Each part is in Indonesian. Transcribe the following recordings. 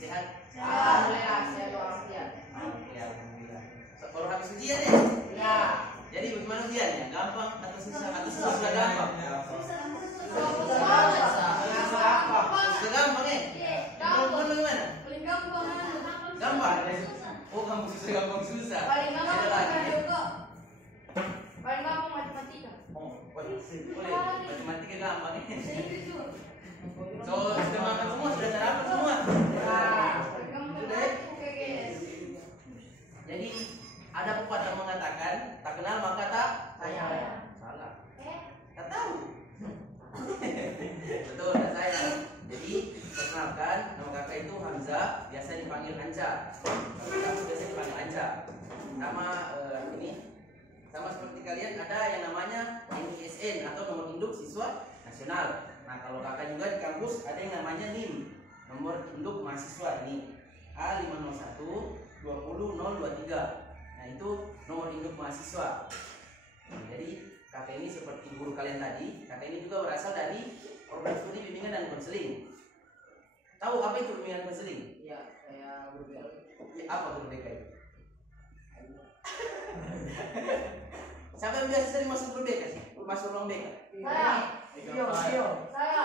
Sehat? Alhamdulillah, sehat walafiat. Oke, alhamdulillah. Baru habis ujian ya? Ya. Jadi bagaimana ujiannya? Gampang atau susah? Atau susah gampang? Susah gampang ya? Gampang bagaimana? Gampang. Oh, gampang susah, gampang susah. Paling gampang Ada lagi. juga. Paling gampang matematika. Oh, boleh. Matematika gampang ya. So, sudah makan semua, sudah sarapan semua. Sudah ya? Jadi ada pepatah mengatakan tak kenal maka tak sayang. Salah. Tak tahu. Betul, tak sayang. Jadi perkenalkan, nama kakak itu Hamzah, biasa dipanggil Anca. Kamu biasa dipanggil Anca. Nama ini sama seperti kalian ada yang namanya NISN atau nomor induk siswa nasional. Nah, kalau kakak juga di kampus ada yang namanya NIM, nomor induk mahasiswa ini A501 20023. Nah, itu nomor induk mahasiswa. Nah, jadi kakak ini seperti guru kalian tadi, kakak ini juga berasal dari program studi bimbingan dan konseling. Tahu apa itu bimbingan konseling? Iya, saya guru BK. Apa guru BK itu? Siapa yang biasa sering masuk guru BK sih? Masuk ruang BK? Saya. Saya.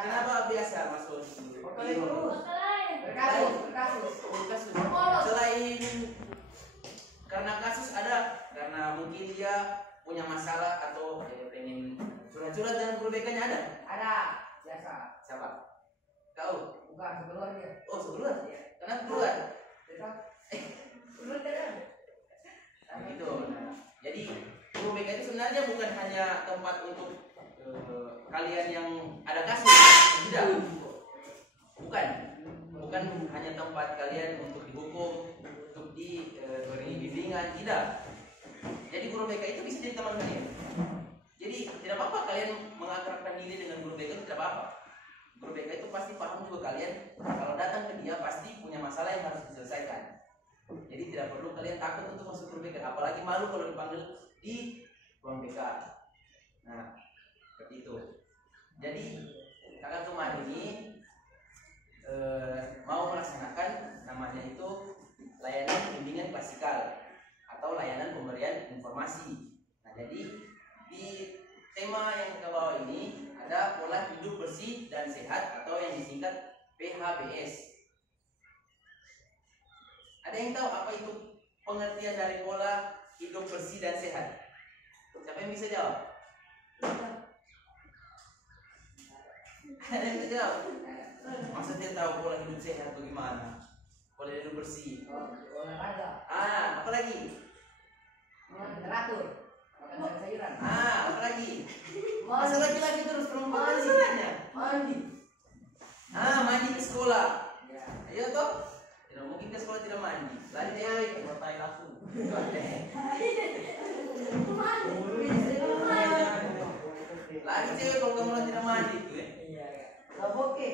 Kenapa biasa masuk berkasus? Selain karena kasus ada, karena mungkin dia punya masalah atau pengen curhat-curhat dengan guru BK-nya ada? Ada, biasa. Siapa? Kau? Bukan sebelum dia. Oh, sebelum? Kenapa keluar? Sebelum dia. Nah, gitu. Nah, jadi guru BK itu sebenarnya bukan hanya tempat untuk kalian yang ada kasus, tidak. Bukan hanya tempat kalian untuk dihukum, untuk diberi bimbingan, tidak. Jadi guru BK itu bisa jadi teman kalian. Jadi tidak apa-apa kalian mengakrabkan diri dengan guru BK itu, tidak apa-apa. Guru BK itu pasti paham juga kalian. Kalau datang ke dia pasti punya masalah yang harus diselesaikan. Jadi tidak perlu kalian takut untuk masuk guru BK, apalagi malu kalau dipanggil di ruang BK. Nah, seperti itu. Jadi kakak Tuman ini mau melaksanakan namanya itu layanan bimbingan klasikal atau layanan pemberian informasi. Nah, jadi di tema yang kita bawa ini ada pola hidup bersih dan sehat atau yang disingkat PHBS. Ada yang tahu apa itu pengertian dari pola hidup bersih dan sehat? Siapa yang bisa jawab? Ada yang bisa jawab? Maksudnya tahu pola hidup sehat bagaimana? Pola hidup bersih. Olahraga. Apa lagi? Teratur. Makan sayuran. Apa lagi? Masa laki-laki terus perempuan masalahnya? Mandi. Mandi ke sekolah. Ya. Ayo toh. Tidak mungkin ke sekolah tidak mandi. Lari cewek, bertai langsung. Lari cewek kalau kamu tidak mandi itu ya. Iya. Oke.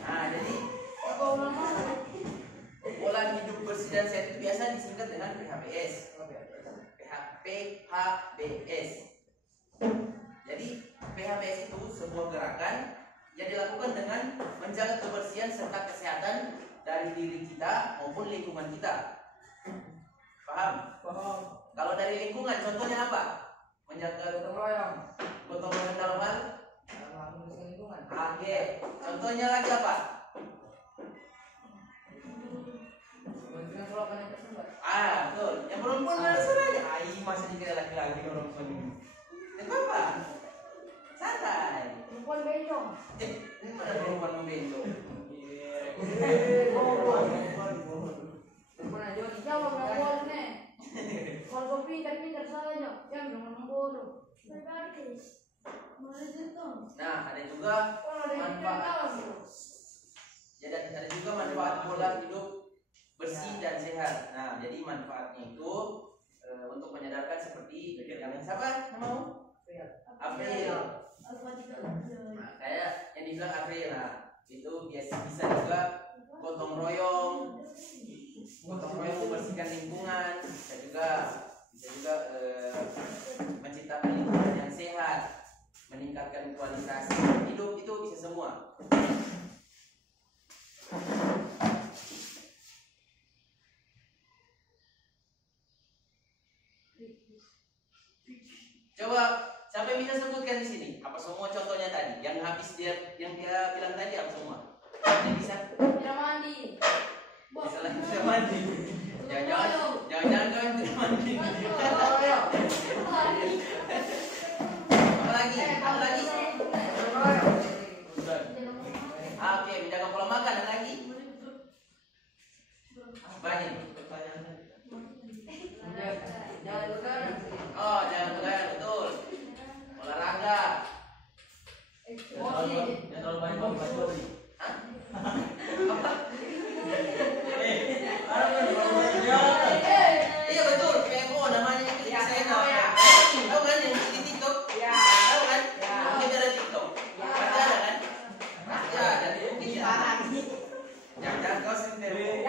Nah, jadi pola hidup bersih dan sehat itu biasa disingkat dengan PHBS. PHBS. Jadi PHBS itu sebuah gerakan yang dilakukan dengan menjaga kebersihan serta kesehatan dari diri kita maupun lingkungan kita. Paham? Paham. Kalau dari lingkungan contohnya apa? Menjaga Gotong royong. gotong royong dalam hal Lingkungan. Oke. Contohnya lagi apa? Memberikan selokan yang tersebar. Betul. Yang perempuan mana salahnya? Masa dikira laki-laki orang perempuan ini? Tidak apa-apa. Santai. Perempuan bencong. Ini pada perempuan membentong. Perempuan aja dijawab nggak boleh nih. Kalau kau pintar saja, jangan ngomong bodoh. Nah, ada juga manfaat. Jadi ada juga manfaat pola hidup bersih dan sehat. Nah, jadi manfaatnya itu untuk menyadarkan seperti yang siapa namamu? April. Nah, kayak yang dibilang April. Nah, itu biasa bisa juga gotong royong membersihkan lingkungan, bisa juga menciptakan meningkatkan kualitas hidup itu bisa semua. Coba siapa yang bisa sebutkan di sini? Apa semua contohnya tadi? Yang dia bilang tadi apa semua? Yang bisa? Tidak mandi. Bisa lagi tidak mandi. Jangan kalian tidak mandi. Apa lagi? Apa lagi? Oke, menjaga pola makan. Ada lagi? Banyak. Oh, jangan begadang, betul. Olahraga. Jangan terlalu banyak baju. Hah? Iya betul, PMO namanya itu saya tahu kan yang di TikTok? Tahu kan? Mungkin ada TikTok. Pasti ada kan? Pasti ada. Mungkin ya. Jangan kau sendiri.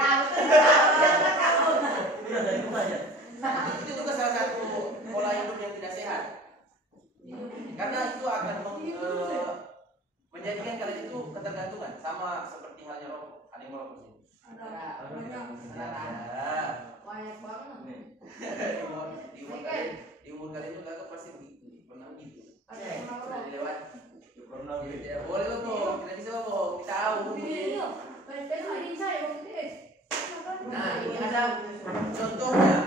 Itu juga salah satu pola hidup yang tidak sehat. Karena itu akan menjadikan kalian itu ketergantungan, sama seperti halnya rokok. Ada yang merokok sini? Banyak banget. Di umur kalian juga agak pasti begitu, pernah begitu. Ada yang Sudah merokok. dilewati. Ya, boleh bohong, tidak bisa bohong, kita tahu. Nah, ini ada contohnya.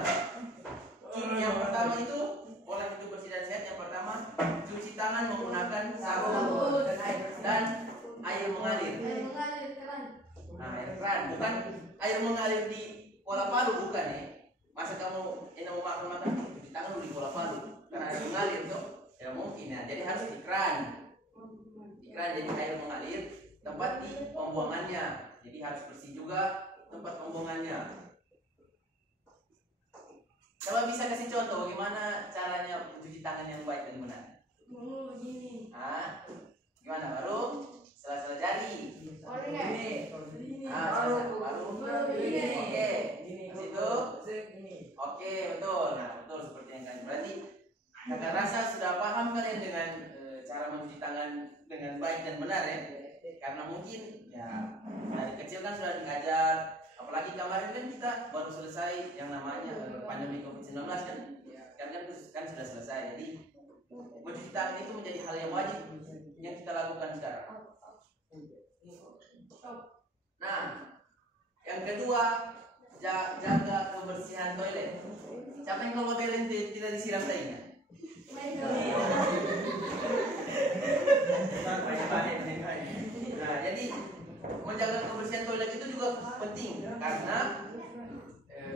Ini yang pertama itu pola hidup bersih dan sehat. Yang pertama, cuci tangan menggunakan sabun dan air mengalir. Nah, air keran, bukan air mengalir di kolam palu, bukan ya. Masa kamu ini mau makan cuci tangan dulu di kolam palu, karena air mengalir tuh, ya mungkin ya. Jadi harus di keran. Di keran jadi air mengalir, tempat di pembuangannya. Jadi harus bersih juga tempat pembuangannya. Coba bisa kasih contoh bagaimana caranya mencuci tangan yang baik dan benar? Ah, gimana? Baru sela-sela jari. Baru. Oke. Situ. Oke, betul. Nah, betul seperti yang kalian. Berarti kakak rasa sudah paham kalian dengan cara mencuci tangan dengan baik dan benar ya? Karena mungkin ya dari kecil kan sudah diajar. Apalagi kemarin kan kita baru selesai yang namanya pandemi COVID-19 kan sudah selesai. Jadi mencuci tangan itu menjadi hal yang wajib yang kita lakukan sekarang. Nah, yang kedua, jaga kebersihan toilet. Siapa yang kalau belen tidak disiram tainya? Nah, jadi menjaga kebersihan toilet itu juga penting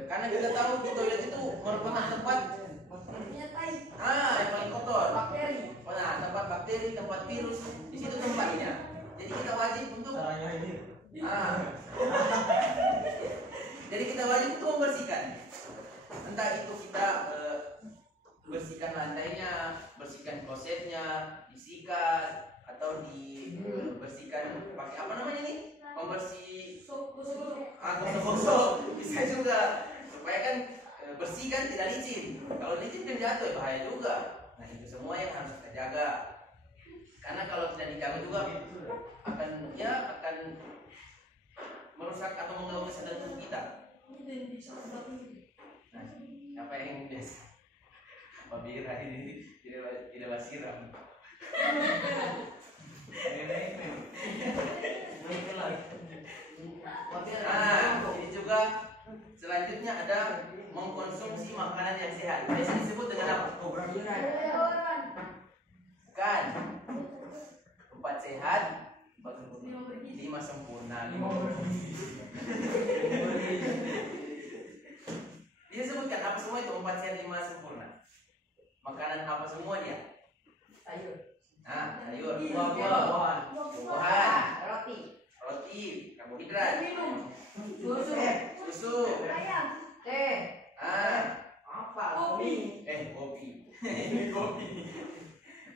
karena kita tahu di toilet itu merupakan tempat yang paling kotor. Nah, tempat bakteri, tempat virus, di situ tempatnya. Jadi kita wajib untuk jadi kita wajib untuk membersihkan. Entah itu kita bersihkan lantainya, bersihkan klosetnya, disikat atau dibersihkan pakai apa namanya ini? Pembersih gosok bisa juga supaya kan bersih kan tidak licin. Kalau licin kan jatuh bahaya juga. Nah, itu semua yang harus kita jaga. Karena kalau tidak dijaga juga akan merusak atau mengganggu kesehatan tubuh kita. Nah, apa yang biasa? Babira ini tidak basiram. Ini juga selanjutnya ada mengkonsumsi makanan yang sehat. Biasa disebut dengan apa? Bukan. 4 sehat, 5 sempurna. Dia sebutkan apa semua itu 4 sehat 5 sempurna. Makanan apa semua dia? Sayur. Nah, sayur, buah-buahan, roti, karbohidrat, susu, Teh. kopi. Kopi.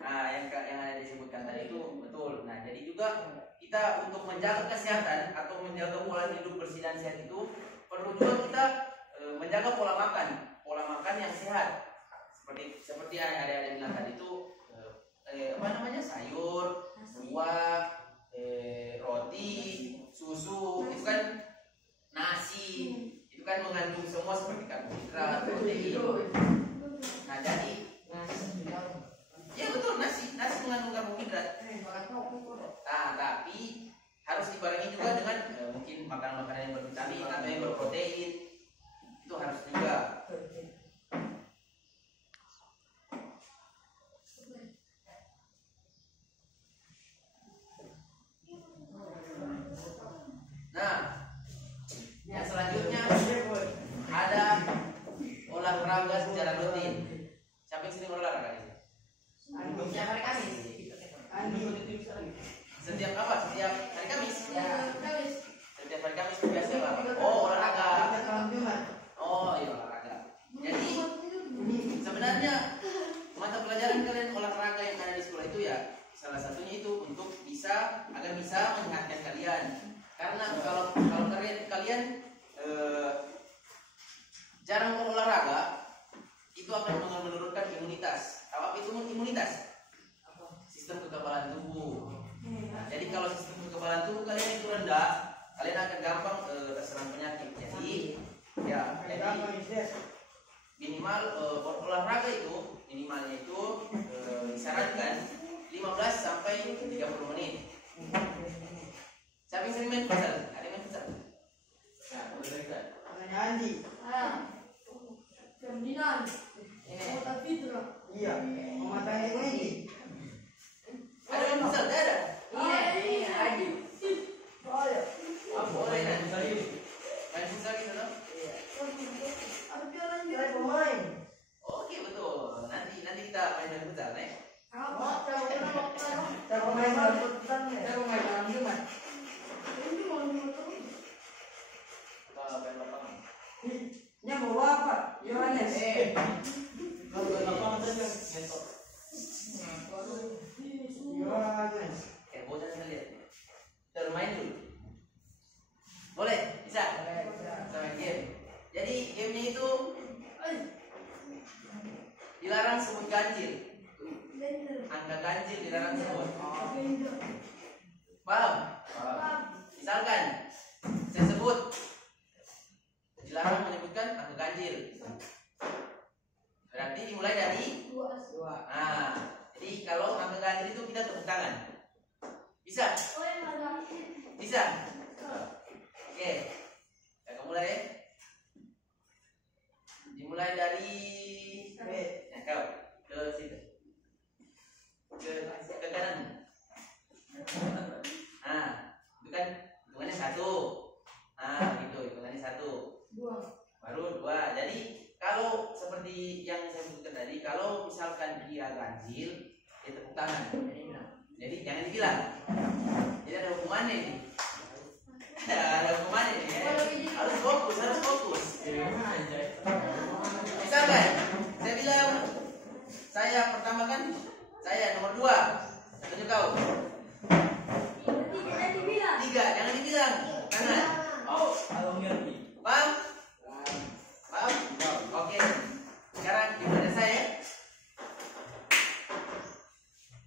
Nah, yang ada disebutkan tadi itu betul. Nah, jadi juga kita untuk menjaga kesehatan atau menjaga pola hidup bersih dan sehat itu perlu juga kita menjaga pola makan yang sehat. Seperti yang ada bilang tadi itu apa namanya, sayur mengandung semua seperti karbohidrat, protein. Nah jadi, ya betul nasi mengandung karbohidrat. Nah tapi harus dibarengi juga dengan mungkin makanan-makanan yang bervitamin atau yang berprotein, itu harus juga. Nah, yang selanjutnya ada olahraga secara rutin. Siapa yang sering olahraga? Setiap hari Kamis. Setiap apa? Setiap hari Kamis? Ya, Kamis. Setiap hari Kamis biasa apa? Oh, olahraga. Oh, iya olahraga. Jadi sebenarnya mata pelajaran kalian olahraga yang ada di sekolah itu ya salah satunya itu untuk agar bisa menyehatkan kalian. Karena kalau kalian jarang berolahraga itu akan menurunkan imunitas. Apa itu imunitas? Sistem kekebalan tubuh. Nah, jadi kalau sistem kekebalan tubuh kalian itu rendah, kalian akan gampang terserang penyakit. Jadi minimal olahraga itu minimalnya itu disarankan 15 sampai 30 menit. Siapa yang sering main futsal? Ada yang main futsal? Nah, boleh kan? Andi. Ferdinand. Kota Fitra. Iya. Mematahkan ini. Ada yang futsal? Tidak ada. Iya, lagi. Oh ya. Boleh nanti. Main futsal gitu loh. Iya. Saya pemain. Oke betul. Nanti kita main futsal nih. Apa? Saya pemain badminton. Saya pemain dalam rumah. Ini mau motor. Kalau main lapangan. Nya mau apa? Yohanes. Kalau main lapangan saja ngetok. Yohanes. Bocah saya lihat. Kita main dulu. Boleh? Bisa? Kita main game. Jadi gamenya itu dilarang sebut ganjil. Angka ganjil dilarang sebut. Paham? Misalkan saya sebut dilarang menyebutkan angka ganjil. Berarti dimulai dari 2. Nah, jadi kalau angka ganjil itu kita tepuk tangan. Bisa? Bisa? Oke. Kita mulai ya. Dimulai dari kau ke situ. Ke kanan. Nah, itu kan hitungannya 1. Nah, gitu, hitungannya 1. 2. Baru 2. Jadi, kalau seperti yang saya sebutkan tadi, kalau misalkan dia ganjil, dia tepuk tangan. Jadi, jangan dibilang. Jadi ada hukumannya ini. Ada hukumannya ini. Harus fokus. Misalkan, saya bilang, saya pertama kan, saya nomor 2. Tunjuk kau. 3, jangan dibilang. Kanan. Paham? Paham? Oke. Sekarang gimana saya?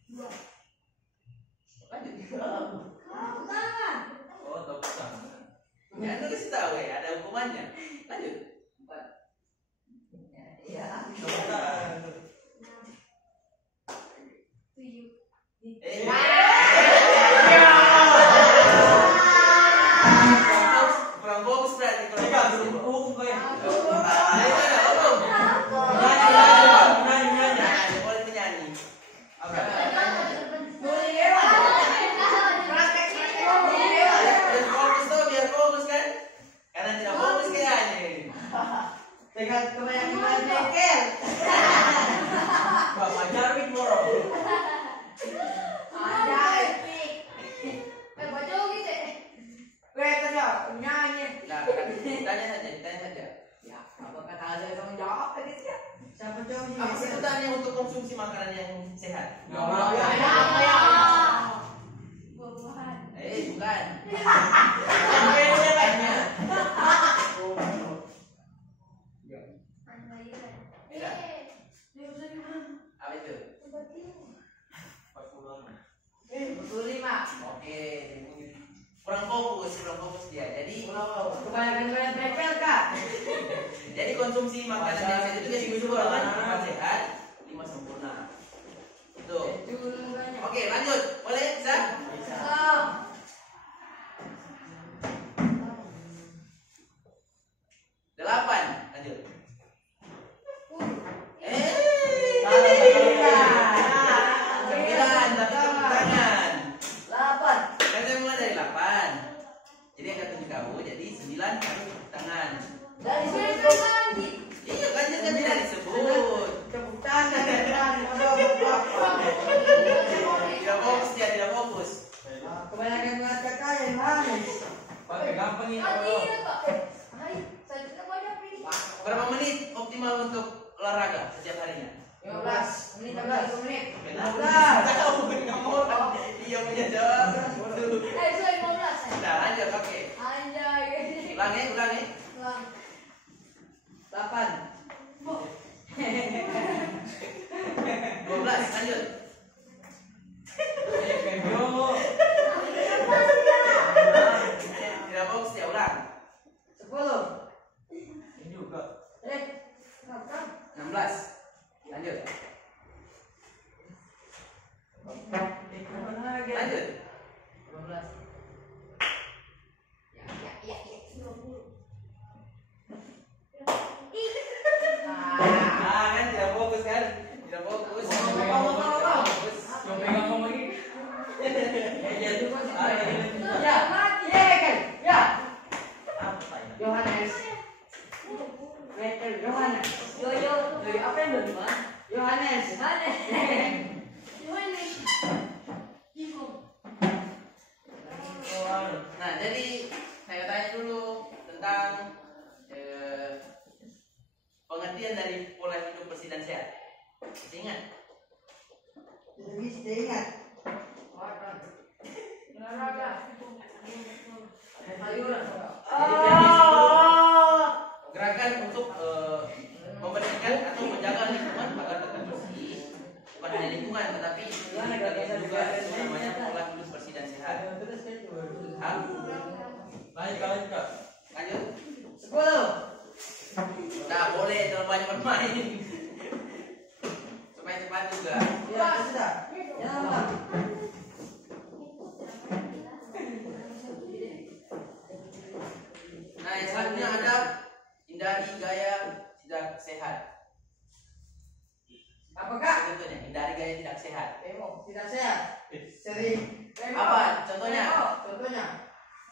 2. Lanjut. Tangan. Oh, tepuk tangan. Jangan tulis tahu ya, ada hukumannya. Lanjut. 4. Iya. Tepuk tangan. 7. Kurang bagus berarti kalau boleh menyanyi. Biar fokus kan? Karena tidak fokus kayaknya. Dengan kebanyakan bengkel. Bapak Jarwin bro. Nyanyi. Nah, tanya saja. Ya, apa kata saya tanggung jawab tadi ya? Siapa jawab ini? Apa sebutannya untuk konsumsi makanan yang sehat? Buah-buahan. Bukan. Beda. Apa itu? 45. Oke. Kurang fokus dia. Jadi Kebanyakan bengkel kak. konsumsi makanan yang sehat itu jadi disebut dengan 4 sehat, 5 sempurna. Itu. Oke, lanjut. Boleh, bisa? Bisa. 8, lanjut. Sembilan, tapi tepuk tangan. 8. Kan saya mulai dari 8. Jadi yang ketujuh kamu, jadi 9 harus tepuk tangan. Dari situ lagi. Iya, kan tidak disebut. Tepuk tangan. Tidak fokus dia, tidak fokus. Kebanyakan buat kakak yang mana? Pakai gampang ini. Tidak, Pak. Hai, saya tidak banyak pilih. Berapa menit optimal untuk olahraga setiap harinya? 15 menit, 15 menit. Tahu, nggak mau. Iya punya jawab. Saya 15. Nah, lanjut, oke. Anjay. Ulangi, ulangi. Ulang. 8. 12, lanjut. Tidak fokus ya, ulang. 10. Ini juga. 16, lanjut. Lanjut. 12. Ya, 20. Kan tidak fokus kan? Tidak fokus. Fokus. Yang pegang ngomong ini. Ya, kan? Ya. Yohanes. Peter Yohanes. Yo. Dari apa yang berubah? Yohanes. Nah, jadi saya tanya dulu tentang pengertian dari pola hidup bersih dan sehat. Masih ingat? Bisa ingat. Olahraga. Gerakan untuk membersihkan atau menjaga lingkungan agar tetap bersih. Bukan hanya lingkungan, tetapi ini juga namanya pola hidup bersih dan sehat. Hah? Lanjut Kak. Lanjut. 10. Nah, boleh terlalu banyak bermain. Supaya cepat juga. Ya, sudah. Jangan lupa. Nah, yang selanjutnya ada hindari gaya tidak sehat. Apakah? Contohnya, hindari gaya tidak sehat. Tidak sehat. Sering. Apa? Contohnya? Contohnya.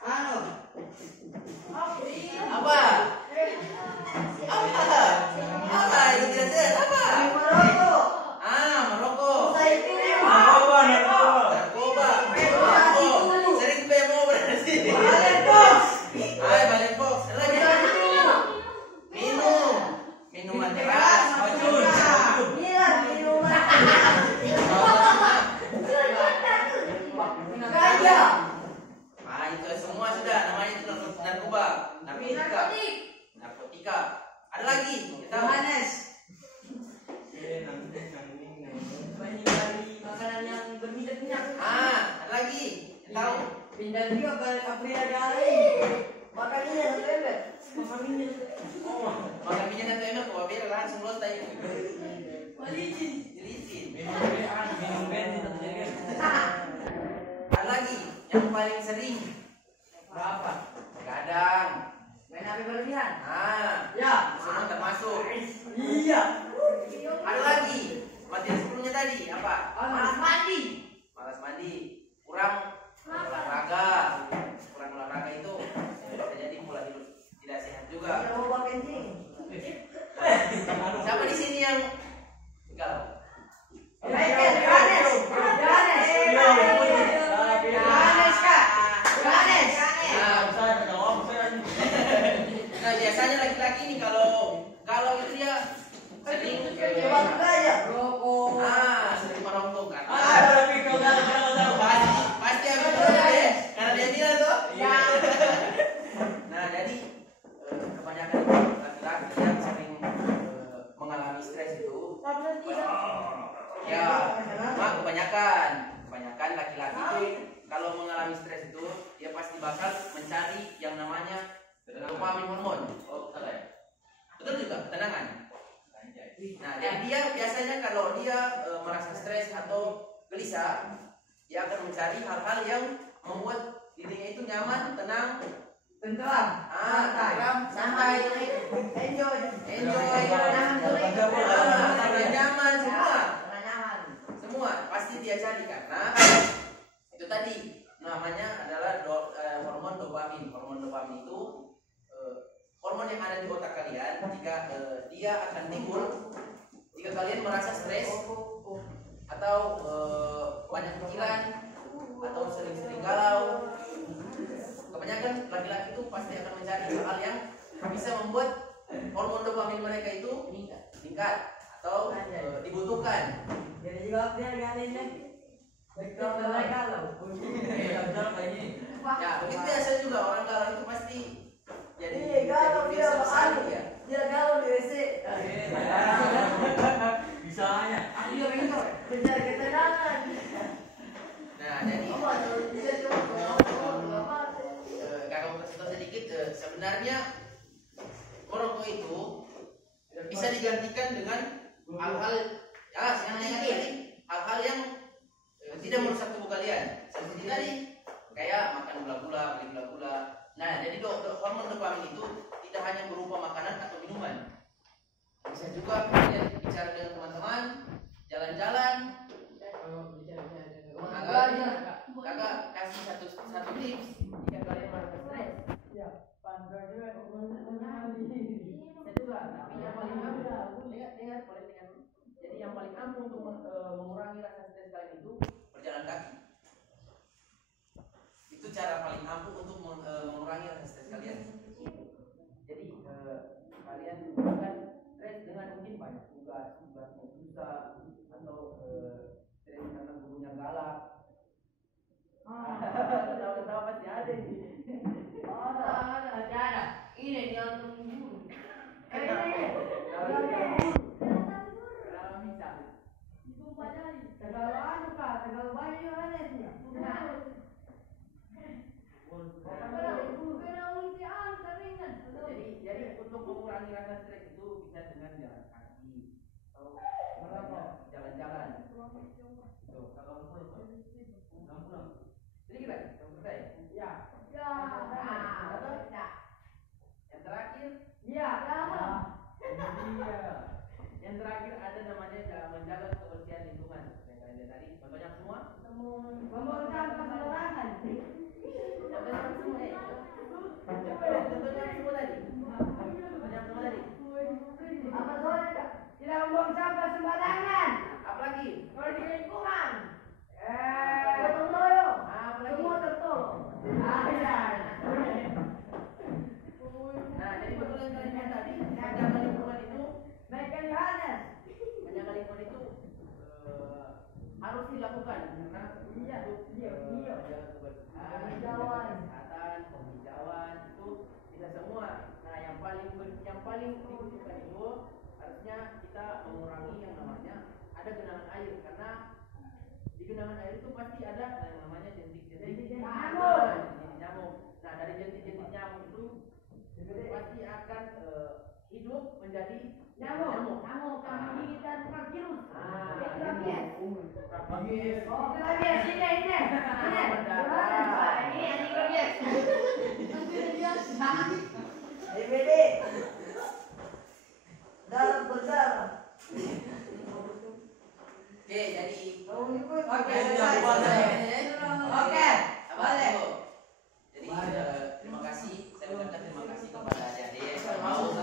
Anu. Apa? Apa itu tidak sehat? Apa? Merokok. Merokok. Narkoba. Narkoba. Merokok. Sering bemo berarti. Balen box. Lagi. Minum. Minuman keras. Racun. Itu semua sudah namanya itu narkoba. Narkotika. Ada lagi? Kita Yohanes. Makanan yang berminyak-minyak. ada lagi. Tahu? Pindah juga apa yang kali. Makan ini yang bebek. Makan minyak. Makan minyak atau enak kok, biar langsung lontai. Malicin. Licin. Minum bensin atau jadi Ada lagi yang paling sering Berapa? kadang. Main HP berlebihan. Ya, semua termasuk. Iya. Ada lagi. Materi sebelumnya tadi apa? Malas mandi. Malas mandi. Kurang olahraga. Kurang olahraga itu bisa jadi pola hidup tidak sehat juga. Tidak mau pakai kencing. Siapa di sini yang galau? Yohanes. Kak. Yohanes. Nah, biasanya laki-laki ini kalau itu dia sering Rokok. sering merokok kan. tapi kau nggak tahu. Pasti habis itu ya, karena dia bilang tuh. Iya. Nah, jadi kebanyakan laki-laki yang sering mengalami stres itu ya, kebanyakan laki-laki itu kalau mengalami stres itu dia pasti bakal mencari yang namanya dopamin hormon. Oh, salah ya? Betul juga. kemenangan. Nah, jadi dia biasanya kalau dia merasa stres atau gelisah, dia akan mencari hal-hal yang membuat dirinya itu nyaman, tenang, Tentram. santai, Enjoy. nyaman semua. Nyaman. Semua pasti dia cari karena itu tadi namanya adalah hormon dopamin. Hormon dopamin itu hormon yang ada di otak kalian jika dia akan timbul jika kalian merasa stres atau banyak pikiran atau sering-sering galau. Kebanyakan laki-laki itu pasti akan mencari hal yang bisa membuat hormon dopamin mereka itu meningkat atau dibutuhkan. Jadi jawabnya kalian. Betul kalau. Ya, begitu biasa juga orang galau itu pasti jadi Galau dia biasa sekali ya. Dia galau di WC. Bisa aja. Dia bingung. Mencari ketenangan. Nah, jadi kalau kasih tahu sedikit sebenarnya merokok itu bisa digantikan dengan hal-hal hal-hal yang tidak merusak tubuh kalian. Seperti tadi kayak makan gula-gula, beli gula-gula. Nah, jadi hormon dopamin itu tidak hanya berupa makanan atau minuman. Bisa juga kalian bicara dengan teman-teman, jalan-jalan. Kakak kasih satu tips jika kalian merasa stres. Saya juga, tapi yang paling ampuh, dengar boleh dengar. Jadi yang paling ampuh untuk mengurangi rasa stres kalian itu berjalan kaki. Itu cara paling ampuh untuk mengurangi rasa stres kalian. Jadi kalian bukan stres dengan mungkin banyak tugas susah atau stres karena gurunya galak. Tahu pasti ada ini. Ada. Ini dia tunggu. Kenapa bisa? Jadi untuk mengurangi rasa stres itu bisa dengan jalan kaki atau jalan-jalan. Tuh, kalau pulang. Jadi kita selesai. Ya. Yang terakhir, yang terakhir ada namanya menjaga kebersihan lingkungan. Yang kalian lihat tadi, contohnya semua. Contohnya semua tadi. Tidak membuang sampah sembarangan. Apalagi? Kalau di lingkungan. Gotong royong. Apalagi? Semua tertolong. Nah, jadi betul yang kalian lihat tadi, menjaga lingkungan itu, Baikkan Yohanes. menjaga lingkungan itu harus dilakukan karena Iya. menjaga kebersihan, kesehatan, penghijauan itu bisa semua. Nah, yang paling dibutuhkan itu harusnya kita mengurangi yang namanya ada genangan air karena di genangan air itu pasti ada yang namanya jentik-jentik nyamuk. Nah, dari jentik-jentik nyamuk itu pasti akan hidup menjadi nyamuk. Kami gigitan bukan virus. Rabies. Rabies ini. Ini rabies. DBD. Darah berdarah. Oke, jadi Oke, balik. Jadi terima kasih, saya ucapkan terima kasih kepada adik-adik yang mau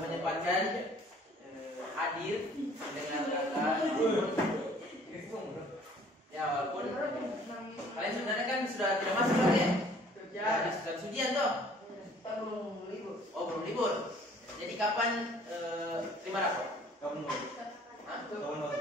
menyempatkan hadir dengan kakak. Ya, walaupun kalian sebenarnya kan sudah tidak masuk lagi ya. Sudah ujian toh. Belum libur. Oh, belum libur. Jadi kapan terima rapor? Kamu mau? Hah? Kamu mau?